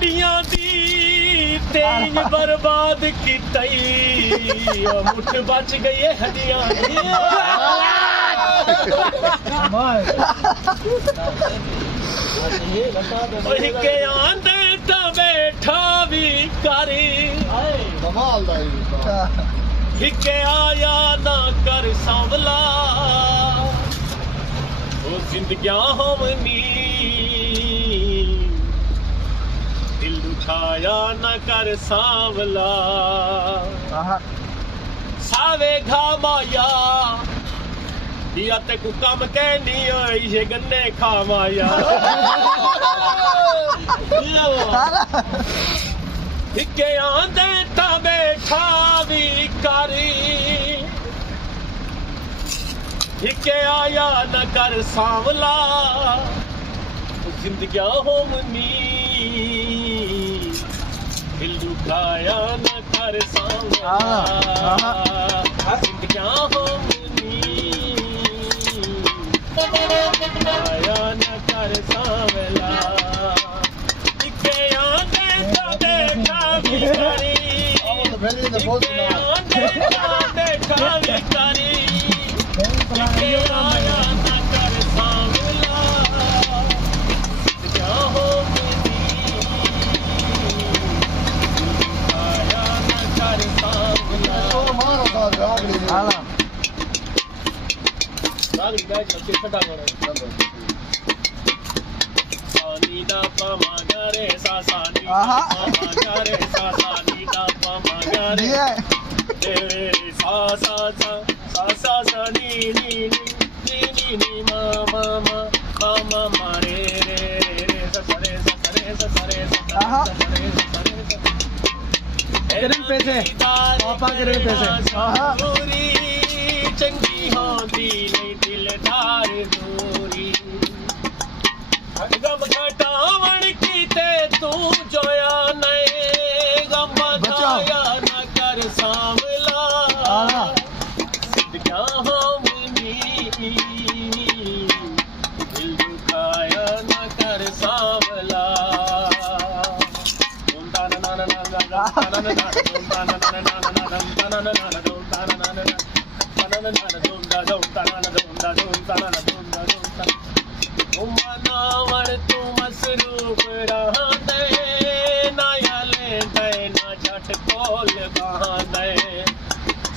हड्डियां दी तेज बर्बाद की तई मुठ बच गई है हड्डियां दी के आंदे ता बैठा भी करी हिके आया ना कर सांवला ओ जिंदगियां होवनी दिल उठाया ना कर सांवला सावे घा माया दिया ते को कम कहनी होई ये गन्ने खा माया हिके आंदे ता बैठा भी करी हिके आया न कर सांवला जिंदगियां होवनी दिल दुखाया न कर सांवला जिंदगियां होवनी दुखाया न कर सांवला हिके आंदे ता बैठा भी करी हिके आंदे ता बैठा भी करी चंगी होंदी नहीं दिलदार दूरी गम घटावण की ते तू जोया नहीं गम बचाया न कर सांवला सिद्धियां होवनी दिल दुखाया न कर सांवला मनावण तू मसरूफ रहंदे ना यले दे ना झट कोल बहांदे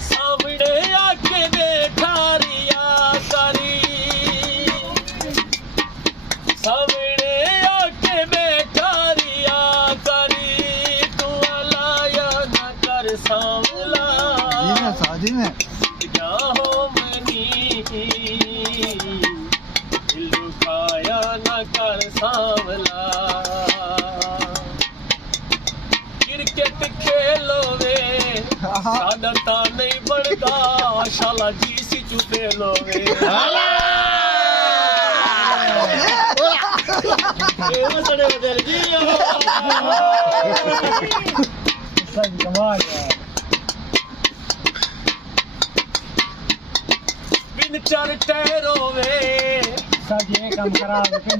सामने आके बेठारिया करी सामने आके बेठारिया करी तू अलाया न कर सांवला शादी में क्या हो मनी दिल दुखाया न कर सांवला क्रिकेट खेलोवे साडता नहीं बढ़ता शाला जी सी चुपे लोवे सड़े बदल जी कमाल बिन चार टहरोवे साजी काम करा लेकिन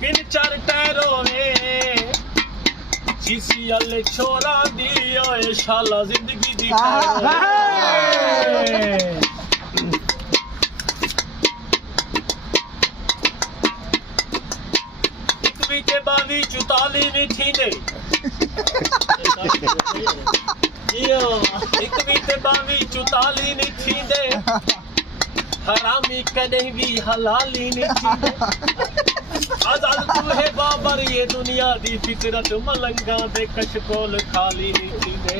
बिन चार टहरोवे सीसी वाले छोरा दी ओए शाला जिंदगी दी के बावी 44 नहीं थींदे एक भी ते बावी 44 नहीं थींदे हरामी कदे भी हलाली नहीं थींदे आजाद तू है बाबर ये दुनिया दी फितरत मलंगा दे कशकोल खाली नहीं थींदे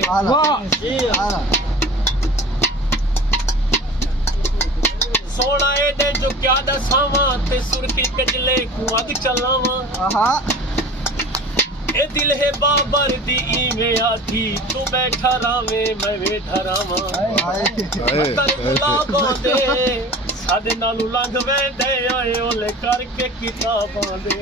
सोना एडे जो क्या दसावा ते सुरखी कजले को अग चलावा ए दिल है बाबर दी इवे आधी तू बैठा रावे मैं बैठा रावा तर गुलाबों दे सादे नालू लंघ वेंदे ओए ओले करके किताबां दे